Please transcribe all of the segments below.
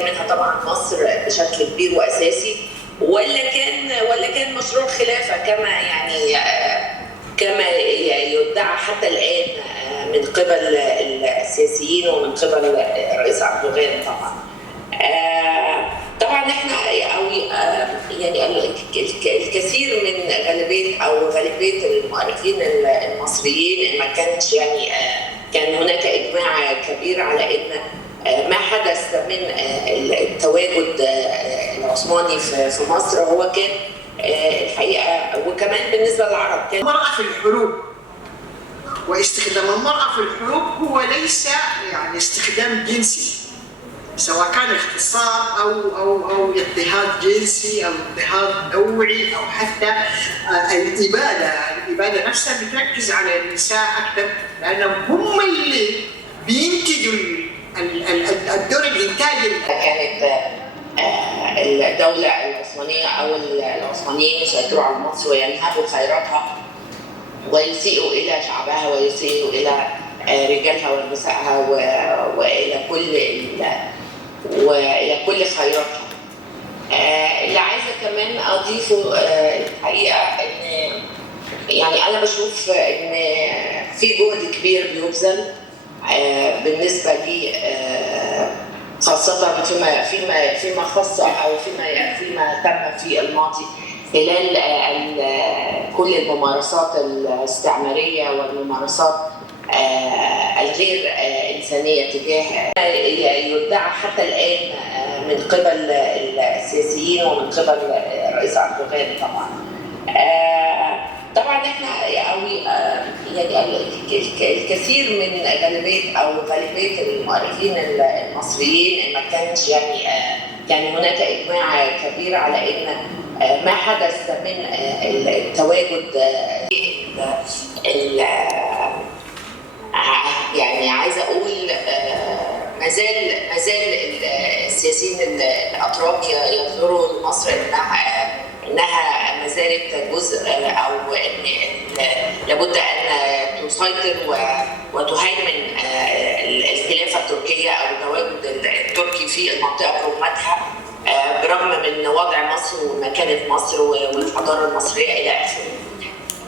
منها طبعا مصر بشكل كبير واساسي، ولا كان مشروع خلافه كما يدعى حتى الان من قبل السياسيين ومن قبل الرئيس اردوغان طبعا. طبعا احنا يعني الكثير من غالبيه المؤرخين المصريين ما كانش كان هناك اجماع كبير على ان ما حدث من التواجد العثماني في مصر هو كان الحقيقه، وكمان بالنسبه للعرب كان المرأة في الحروب. واستخدام المرأة في الحروب هو ليس يعني استخدام جنسي، سواء كان اغتصاب او اضطهاد جنسي او اضطهاد نوعي او حتى الاباده نفسها بتركز على النساء اكثر، لانهم هم اللي بينتجوا الدور الانتاجي. كانت الدولة العثمانية أو العثمانيين يسيطروا على مصر وينهبوا خيراتها ويسيئوا إلى شعبها ويسيئوا إلى رجالها ونسائها وإلى كل خيراتها. اللي عايزة كمان أضيفه الحقيقة إن يعني أنا بشوف إن في جهد كبير بيبذل بالنسبة لي، خاصة فيما خص أو فيما تم في الماضي خلال كل الممارسات الاستعمارية والممارسات الغير إنسانية تجاه يدعى حتى الآن من قبل السياسيين ومن قبل الرئيس أردوغان طبعا. طبعا احنا يعني الكثير من غالبيه المؤرخين المصريين ما كانش يعني هناك اجماع كبير على ان ما حدث من التواجد يعني عايزه اقول ما زال السياسيين الاتراك ينظروا لمصر انها ما زالت جزء، او ان لابد ان تسيطر وتهيمن الخلافه التركيه او التواجد التركي في المنطقه برمتها، برغم من وضع مصر ومكانه مصر والحضاره المصريه الى اخره.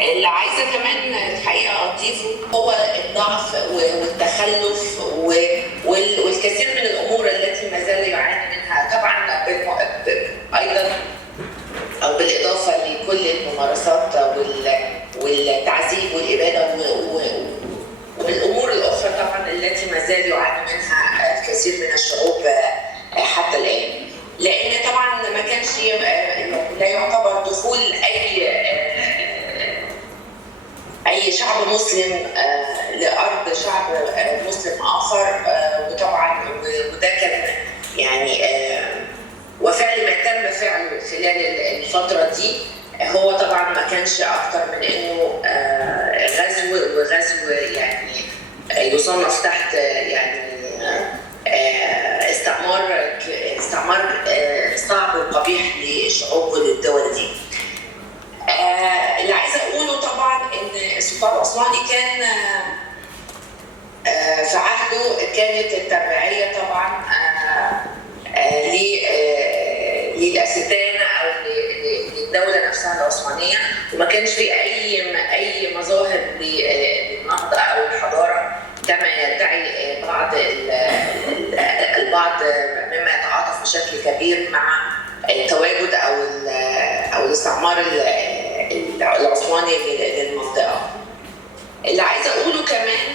اللي عايزه كمان الحقيقه اضيفه هو الضعف والتخلف والكثير من الامور التي ما زال يعاني منها طبعا، ايضا او بالاضافه لكل الممارسات والتعذيب والاباده والامور الاخرى طبعا التي ما زال يعاني منها الكثير من الشعوب حتى الان، لان طبعا ما كانش لا يعتبر دخول اي شعب مسلم لارض شعب مسلم اخر، وطبعا وده كان يعني وفعل ما تم فعله خلال الفترة دي هو طبعا ما كانش أكتر من إنه غزو يعني يصنف تحت يعني استعمار صعب وقبيح للشعوب وللدول دي. اللي عايزة أقوله طبعا إن السلطان العثماني كان في عهده كانت التبعية طبعا للاستدانه او للدوله نفسها العثمانيه، وما كانش في اي مظاهر للنهضه او الحضاره كما يدعي البعض مما يتعاطف بشكل كبير مع التواجد او الاستعمار العثماني للمنطقه. اللي عايزه اقوله كمان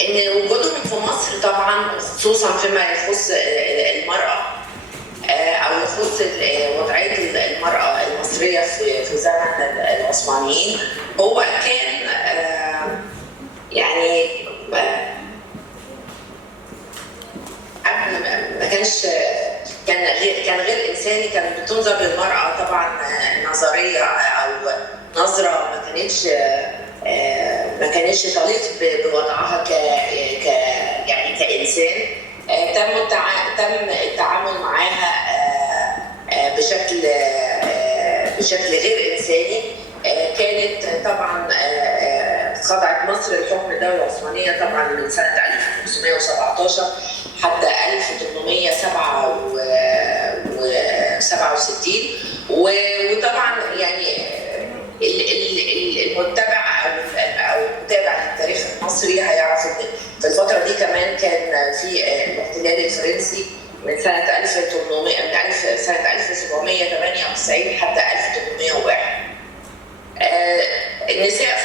ان وجودهم في مصر طبعا خصوصا فيما يخص المراه او يخص وضعيه المراه المصريه في زمن العثمانيين هو كان يعني ما كانش كان غير انساني، كانت بتنظر للمراه طبعا نظريه او نظره ما كانتش تليق بوضعها يعني كإنسان. تم التعامل معاها بشكل غير إنساني. كانت طبعا خضعت مصر لحكم الدولة العثمانية طبعا من سنة 1517 حتى 1867. وطبعا يعني المتبع او المتابع للتاريخ المصري هيعرف ان في الفتره دي كمان كان في الاحتلال الفرنسي من سنه 1798 حتى 1801. النساء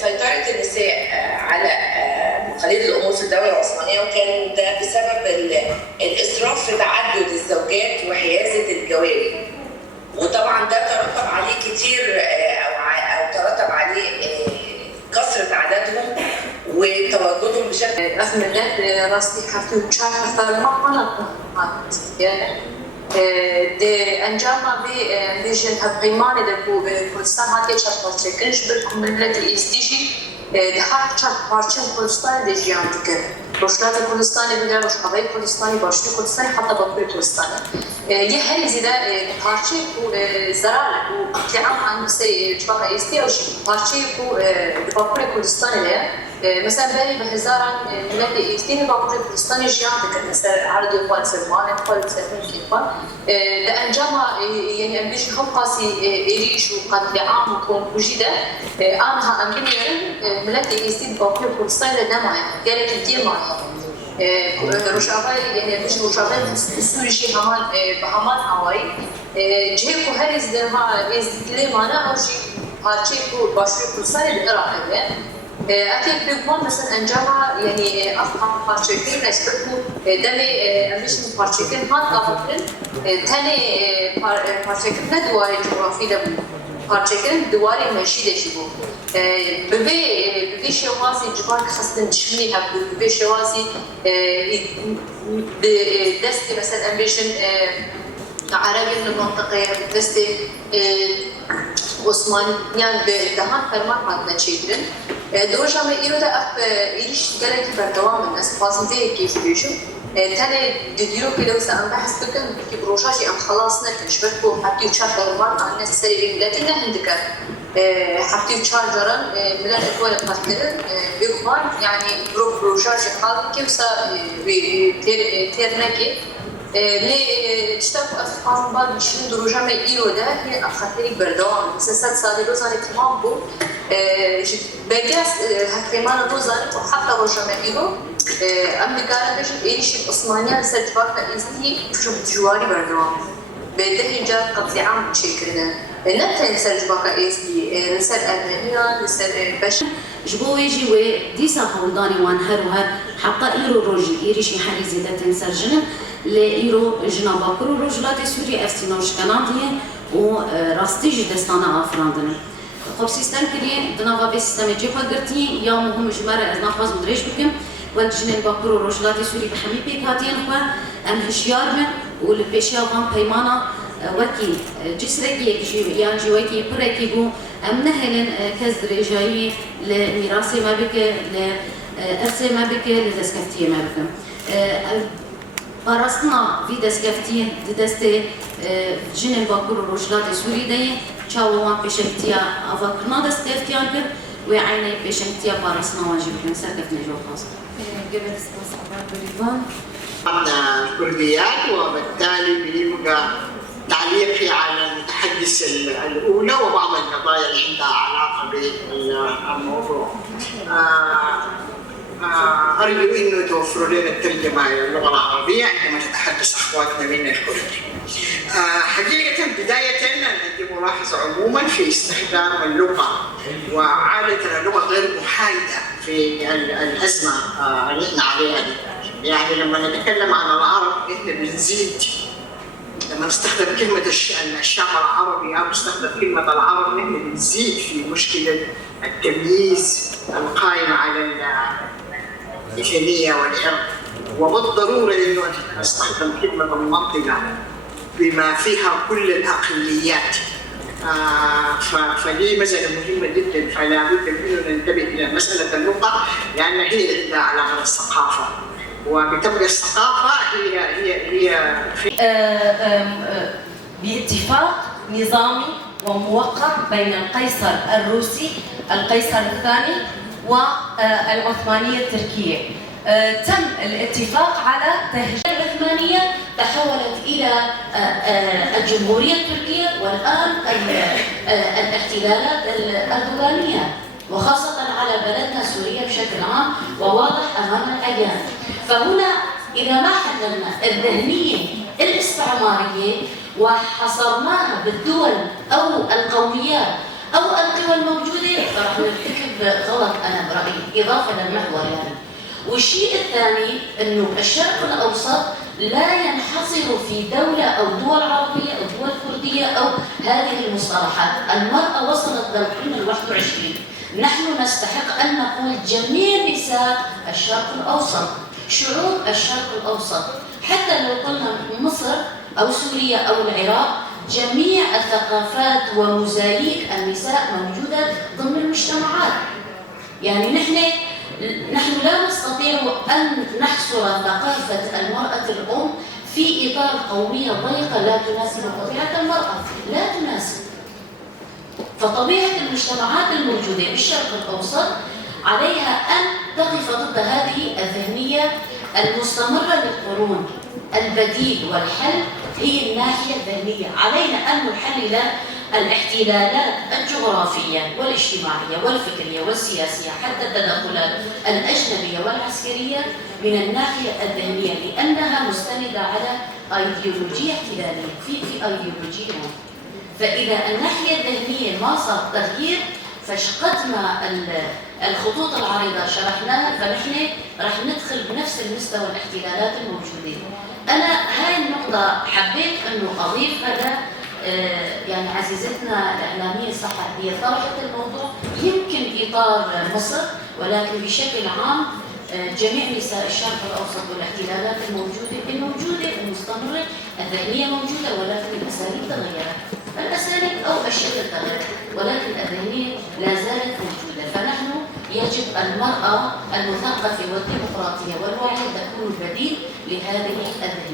سيطرة النساء على مقاليد الامور في الدوله العثمانيه، وكان ده بسبب الاسراف في تعدد الزوجات وحيازه الجواري. وطبعا ده ترتب عليه كتير او ترتب عليه كثره عددهم وتواجدهم بشكل أهملت راستي حفتو شهر ما انجام به بیشتر پیمان دکو کردستان هاتی چند پارچه‌کنش بر کمونیت ایستیشی ده هر چند پارچه کردستان دیجیان دکه روشلات کردستانی بودن روشهای کردستانی باشی کردستانی حتی باقی کردستانی یه هری زیاده پارچه کو زرال کو قطعا هنگسری چباق ایستی اوش پارچه کو باقی کردستانی له مثلا بری به هزاران ملت ایستین باقی کردستانی جیان دکه مثلا عرض قوال سلمان قوال سلمان کیفان ده انجام يعني امبيش هم قاسي إيريش وقتل عام وكون وجيدة أنا أمبيني ملتي يستيد باقي كردستان لنما قالت كتير معها روشافاي يعني امبيش روشافاي السوريشي همان بهمان هواي جهكو هريز درها إزدلي معنا أو شيء هالشيء باشري كردستان العراق أكيد بيكون مثلا أنجامها يعني أفهم بارشيكين أشتكو دمي أمشي بارشيكين هاد قابلين تاني بارشيكين ندواري جغرافي دبو بارشيكين دواري ماشي دشبو ببي شوازي جبار خاصة تشمي هبو ببي شوازي دستي مثلا أمبيشن عربي من المنطقة دستي عثمانيان بدهان فرمان هاتنا تشيدرن دوجا ما إيرو ده أب إيش جالك بردوام الناس فازم ده كيف بيشو تاني ديرو كده وسأم بحس بكم كي بروشاشي أم خلاصنا كنشبكو حتى يشار دورمان عن الناس سريرين لكن عندك حتى يشار جران من الأكوان القتلة بيكون يعني بروشاشي حاضر كيف سا تيرناكي لي تشتغل أفكار بعض مشين دروجة ما إيرو ده هي أخطري بردوام مسلسل سالي روزاني تمام بو بجاس هكريمان روزاني وحتى روجة ما إيرو أمريكا ليش إيش العثمانية سجفاك إزاي شو بتجواري بردوام بده جات قبل عام شكرنا نبتة سجفاك إزاي نسر ألمانيا نسر بش جبويجي وديسا هولداني وانهروها حتى إيرو روجي إيريشي حريزي تنسر جنب لإيرو جنابا كرو رجلات سوري أفتينوش كندية وراستيج دستانا أفراندن. خب سيستم كري دنابا بسيستم جيبا قرتي يا مهم جمرة از نخواز مدريش بكم والجنين باكرو رجلات سوري بحمي بيك هاتين خوا أم هشيار من والبيشيا غام بيمانا وكي جسركي يعني جوكي بركي بو أم نهلن كزر جاي لميراثي ما بك لأرثي ما بك لدسكفتية ما بك. بارستنا في دسكفتية دسته جنين باكرو رجلات سوري داي چاوان پیشنگتیا آواکرنا دستگفتیان کرد و عینی پیشنگتیا بارسنا واجب کن سرکف نجوم خاص. قبل استوصى عبر بريفان الكرديات وبالتالي بيبقى تعليقي على المتحدث الأولى وبعض القضايا اللي عندها علاقة بالموضوع. أرجو إنه توفروا لنا الترجمة إلى اللغة العربية عندما تتحدث أخواتنا من الكرد. حقيقة بداية عندي ملاحظة عموما في استخدام اللغة وعادة اللغة غير محايدة في الأزمة اللي احنا عليها دي. يعني لما نتكلم عن العرب احنا بنزيد لما نستخدم كلمة الشعب العربي أو نستخدم كلمة العرب نحن بنزيد في مشكلة التمييز القائم على الإثنية والعرق وبالضرورة إنه نستخدم كلمة المنطقة بما فيها كل الأقليات. فدي مسألة مهمة جدا فلا بد منه ننتبه إلى مسألة اللغة لأن هي عندها علاقة بالثقافة وبتبقى الثقافة هي في باتفاق نظامي وموقع بين القيصر الروسي القيصر الثاني والعثمانية التركية. تم الاتفاق على تهجير. العثمانية تحولت إلى الجمهورية التركية، والآن الاحتلالات الأردوغانية، وخاصة على بلدنا سوريا بشكل عام وواضح أمام العيان. فهنا إذا ما حللنا الذهنية الاستعمارية وحصرناها بالدول أو القوميات أو القوى الموجودة، فرح نرتكب غلط أنا برأيي، إضافة للمحور يعني. والشيء الثاني انه الشرق الاوسط لا ينحصر في دوله او دول عربيه او دول كرديه او هذه المصطلحات. المراه وصلت للقرن ال21. نحن نستحق ان نقول جميع نساء الشرق الاوسط، شعوب الشرق الاوسط، حتى لو قلنا مصر او سوريا او العراق، جميع الثقافات ومزاييك النساء موجوده ضمن المجتمعات. يعني نحن لا نستطيع أن نحصر ثقافة المرأة الأم في إطار قومية ضيقة لا تناسب طبيعة المرأة، لا تناسب. فطبيعة المجتمعات الموجودة بالشرق الأوسط عليها أن تقف ضد هذه الذهنية المستمرة للقرون. البديل والحل هي الناحية الذهنية. علينا أن نحلل الاحتلالات الجغرافية والاجتماعية والفكرية والسياسية حتى التدخلات الأجنبية والعسكرية من الناحية الذهنية، لأنها مستندة على أيديولوجية احتلالية في أيديولوجية. فإذا الناحية الذهنية ما صار تغيير، فشقد ما الخطوط العريضة شرحناها، فنحن رح ندخل بنفس المستوى الاحتلالات الموجودة. أنا هاي النقطة حبيت أنه أضيفها يعني عزيزتنا الإعلامية الصحة هي طرحت الموضوع يمكن في إطار مصر، ولكن بشكل عام جميع نساء الشرق الأوسط والاحتلالات الموجودة المستمرة، الذهنية موجودة ولكن الأساليب تغيرت. الأساليب أو الشكل تغير ولكن الذهنية لا زالت موجودة. فنحن يجب المرأة المثقفة والديمقراطية والواعية تكون البديل لهذه الذهنية.